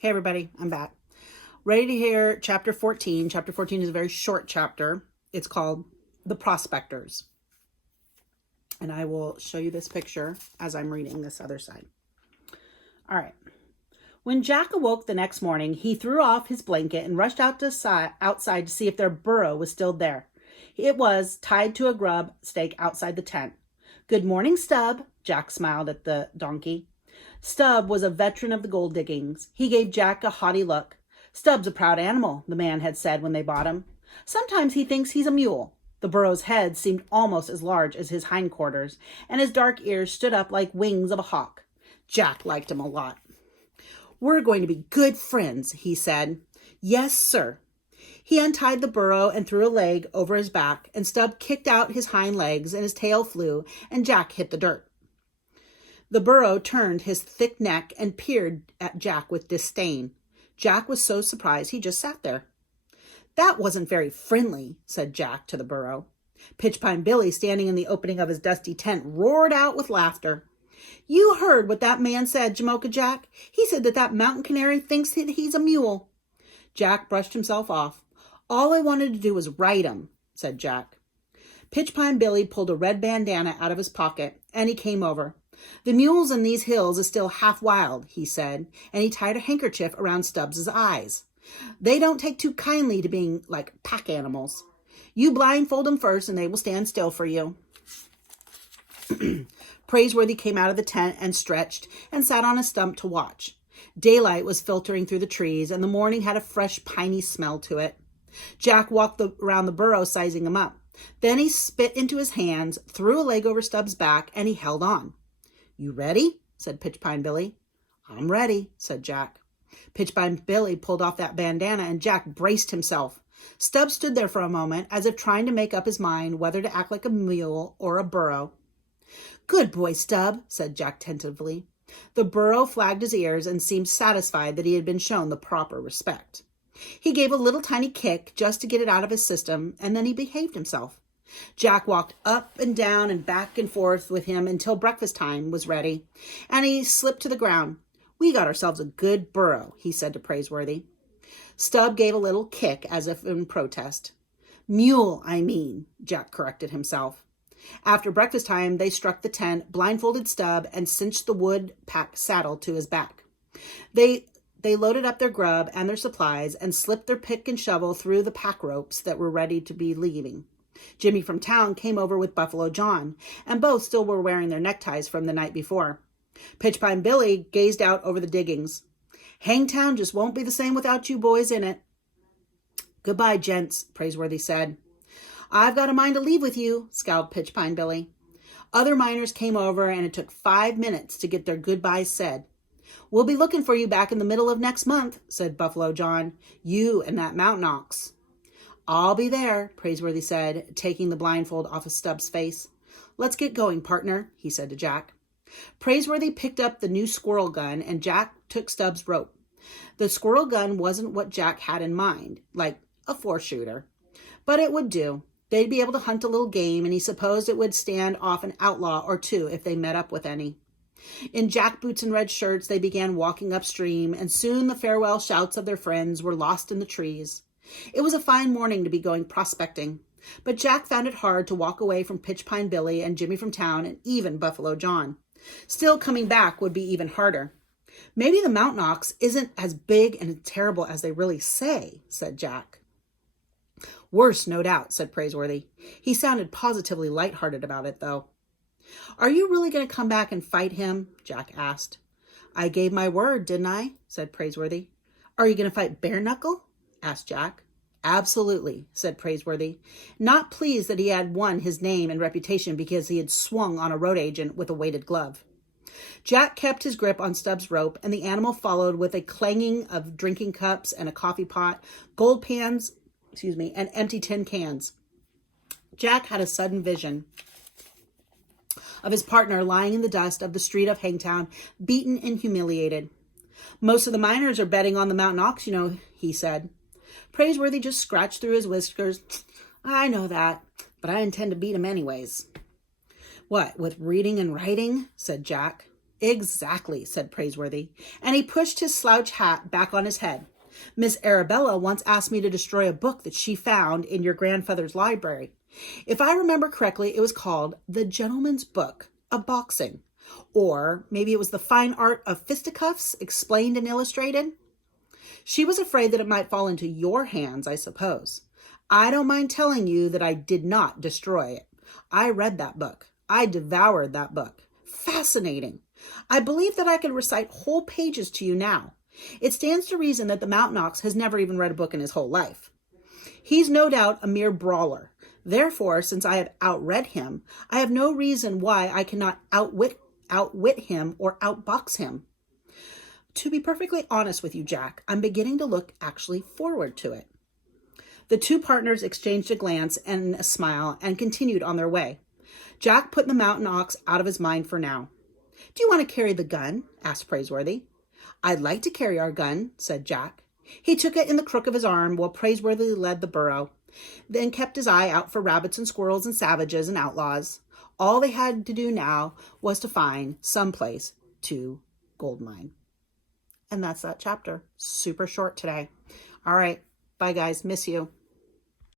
Hey everybody, I'm back. Ready to hear chapter 14. Chapter 14 is a very short chapter. It's called The Prospectors. And I will show you this picture as I'm reading this other side. All right. When Jack awoke the next morning, he threw off his blanket and rushed outside to see if their burro was still there. It was tied to a grub stake outside the tent. "Good morning, Stub," Jack smiled at the donkey. Stub was a veteran of the gold diggings. He gave Jack a haughty look. "Stub's a proud animal," the man had said when they bought him. "Sometimes he thinks he's a mule." The burro's head seemed almost as large as his hindquarters, and his dark ears stood up like wings of a hawk. Jack liked him a lot. "We're going to be good friends," he said. "Yes, sir." He untied the burro and threw a leg over his back, and Stub kicked out his hind legs and his tail flew, and Jack hit the dirt. The burro turned his thick neck and peered at Jack with disdain. Jack was so surprised he just sat there. "That wasn't very friendly," said Jack to the burro. Pitchpine Billy, standing in the opening of his dusty tent, roared out with laughter. "You heard what that man said, Jamocha Jack. He said that mountain canary thinks that he's a mule." Jack brushed himself off. "All I wanted to do was ride him," said Jack. Pitchpine Billy pulled a red bandana out of his pocket, and he came over. "The mules in these hills is still half wild," he said, and he tied a handkerchief around Stubbs's eyes. "They don't take too kindly to being like pack animals. You blindfold them first, and they will stand still for you." Praiseworthy came out of the tent and stretched and sat on a stump to watch. Daylight was filtering through the trees, and the morning had a fresh, piney smell to it. Jack walked around the burro, sizing him up. Then he spit into his hands, threw a leg over Stubbs' back, and he held on. "You ready?" said Pitchpine Billy. "I'm ready," said Jack. Pitchpine Billy pulled off that bandana, and Jack braced himself. Stubbs stood there for a moment, as if trying to make up his mind whether to act like a mule or a burro. "Good boy, Stub," said Jack tentatively. The burro flagged his ears and seemed satisfied that he had been shown the proper respect. He gave a little tiny kick just to get it out of his system, and then he behaved himself. Jack walked up and down and back and forth with him until breakfast time was ready, and he slipped to the ground. "We got ourselves a good burro," he said to Praiseworthy. Stub gave a little kick as if in protest. "Mule, I mean," Jack corrected himself. After breakfast time, they struck the tent, blindfolded Stub, and cinched the wood pack saddle to his back. They loaded up their grub and their supplies and slipped their pick and shovel through the pack ropes that were ready to be leaving. Jimmy from town came over with Buffalo John, and both still were wearing their neckties from the night before. Pitchpine Billy gazed out over the diggings. "Hangtown just won't be the same without you boys in it." "Goodbye, gents," Praiseworthy said. "I've got a mind to leave with you," scowled Pitchpine Billy. Other miners came over, and it took 5 minutes to get their goodbyes said. "We'll be looking for you back in the middle of next month," said Buffalo John. "You and that mountain ox." "I'll be there," Praiseworthy said, taking the blindfold off of Stubbs' face. "Let's get going, partner," he said to Jack. Praiseworthy picked up the new squirrel gun, and Jack took Stubbs' rope. The squirrel gun wasn't what Jack had in mind, like a 4-shooter, but it would do. They'd be able to hunt a little game, and he supposed it would stand off an outlaw or two if they met up with any. In jackboots and red shirts, they began walking upstream, and soon the farewell shouts of their friends were lost in the trees. It was a fine morning to be going prospecting, but Jack found it hard to walk away from Pitchpine Billy and Jimmy from town and even Buffalo John. Still, coming back would be even harder. "Maybe the mountain ox isn't as big and terrible as they really say," said Jack. "Worse, no doubt," said Praiseworthy. He sounded positively lighthearted about it, though. "Are you really going to come back and fight him?" Jack asked. "I gave my word, didn't I?" said Praiseworthy. "Are you going to fight Bare Knuckle?" asked Jack. "Absolutely," said Praiseworthy, not pleased that he had won his name and reputation because he had swung on a road agent with a weighted glove. Jack kept his grip on Stubbs' rope, and the animal followed with a clanging of drinking cups and a coffee pot, gold pans, and empty tin cans. Jack had a sudden vision of his partner lying in the dust of the street of Hangtown, beaten and humiliated. "Most of the miners are betting on the mountain ox, you know," he said. Praiseworthy just scratched through his whiskers. "I know that, but I intend to beat him anyways." "What, with reading and writing?" said Jack. Exactly, said Praiseworthy, and he pushed his slouch hat back on his head. Miss Arabella once asked me to destroy a book that she found in your grandfather's library. If I remember correctly, it was called The Gentleman's Book of Boxing. Or maybe it was The Fine Art of Fisticuffs, Explained and Illustrated. She was afraid that it might fall into your hands, I suppose. I don't mind telling you that I did not destroy it. I read that book. I devoured that book. Fascinating. I believe that I could recite whole pages to you now. It stands to reason that the Mountain Ox has never even read a book in his whole life. He's no doubt a mere brawler. Therefore, since I have outread him, I have no reason why I cannot outwit him or outbox him. To be perfectly honest with you, Jack, I'm beginning to look actually forward to it. The two partners exchanged a glance and a smile and continued on their way. Jack put the Mountain Ox out of his mind for now. Do you want to carry the gun? Asked Praiseworthy. I'd like to carry our gun, said Jack. He took it in the crook of his arm while Praiseworthy led the burro, then kept his eye out for rabbits and squirrels and savages and outlaws. All they had to do now was to find some place to gold mine. And that's that chapter. Super short today. All right. Bye, guys. Miss you.